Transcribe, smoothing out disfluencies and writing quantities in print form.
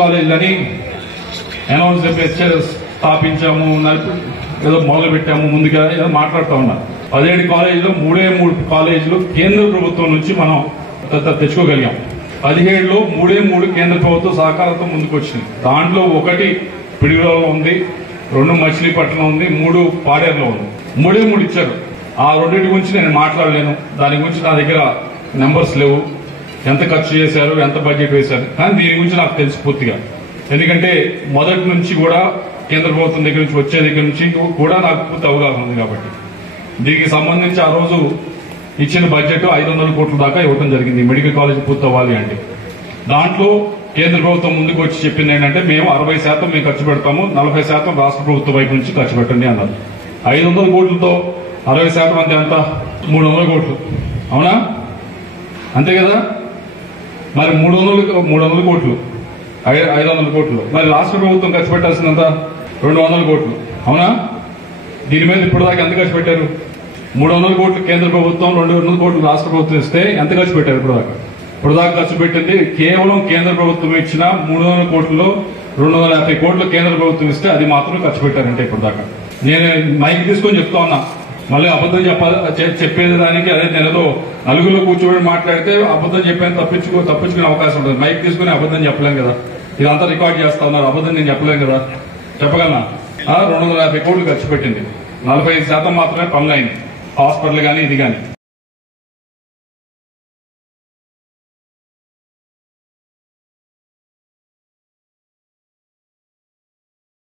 కాలేజీలని announce స్థాపించాము, ఏదో మొదలు పెట్టాము, ముందుగా ఏదో మాట్లాడుతూ ఉన్నారు. 17 కాలేజీలో 3 కాలేజీలు కేంద్ర ప్రభుత్వం నుంచి మనం తెచ్చుకోగలిగాం. 17లో 3 కేంద్ర ప్రభుత్వ సహకారంతో ముందుకు వచ్చింది. దాంట్లో 1 పిడిగులలో ఉంది, 2 మచిలీపట్నం ఉంది, 3 పాడేరులో ఉంది. 3 ఇచ్చారు. ఆ 2 గురించి నేను మాట్లాడలేను. దాని గురించి నా దగ్గర నెంబర్స్ లేవు, ఎంత ఖర్చు చేశారు, ఎంత బడ్జెట్ వేశారు. కానీ దీని గురించి నాకు తెలుసు పూర్తిగా. ఎందుకంటే మొదటి నుంచి కూడా కేంద్ర ప్రభుత్వం దగ్గర నుంచి వచ్చే దగ్గర నుంచి కూడా నాకు పూర్తి అవగాహన ఉంది. కాబట్టి దీనికి సంబంధించి ఆ రోజు ఇచ్చిన బడ్జెట్ 500 కోట్ల దాకా ఇవ్వడం జరిగింది మెడికల్ కాలేజ్ పూర్తి అవ్వాలి అంటే. దాంట్లో కేంద్ర ప్రభుత్వం ముందుకు వచ్చి చెప్పింది ఏంటంటే మేము 60% మేము ఖర్చు పెడతాము, 40% రాష్ట్ర ప్రభుత్వం వైపు నుంచి ఖర్చు పెట్టండి అన్నారు. 500 కోట్లతో 60% అంటే అంత 300 కోట్లు, అవునా? అంతే కదా. మరి 300 కోట్లు, 500 కోట్లు, మరి రాష్ట్ర ప్రభుత్వం ఖర్చు పెట్టాల్సినంత 200 కోట్లు, అవునా? దీని మీద ఇప్పటిదాకా ఎంత ఖర్చు పెట్టారు? 300 కోట్లు కేంద్ర ప్రభుత్వం, 200 కోట్లు రాష్ట్ర ప్రభుత్వం ఇస్తే ఎంత ఖర్చు పెట్టారు? ఇప్పటిదాకా ఖర్చు పెట్టింది కేవలం కేంద్ర ప్రభుత్వం ఇచ్చిన 300 కోట్లలో 250 కోట్లు కేంద్ర ప్రభుత్వం ఇస్తే అది మాత్రం ఖర్చు పెట్టారంటే ఇప్పటిదాకా. నేను మైక్ తీసుకొని చెప్తా ఉన్నా, మళ్ళీ అబద్దం చెప్పేది దానికి అదే నేనేదో నలుగురిలో కూర్చోబెట్టి మాట్లాడితే అబద్దం చెప్పాను తప్పించుకునే అవకాశం ఉంటుంది. మైక్ తీసుకుని అబద్దం చెప్పలేం కదా. ఇదంతా రికార్డ్ చేస్తా ఉన్నారు, అబద్దం నేను చెప్పలేం కదా. చెప్పగలనా? 250 కోట్లు ఖర్చు పెట్టింది, 45% మాత్రమే పనులైంది, హాస్పిటల్ కానీ ఇది కానీ.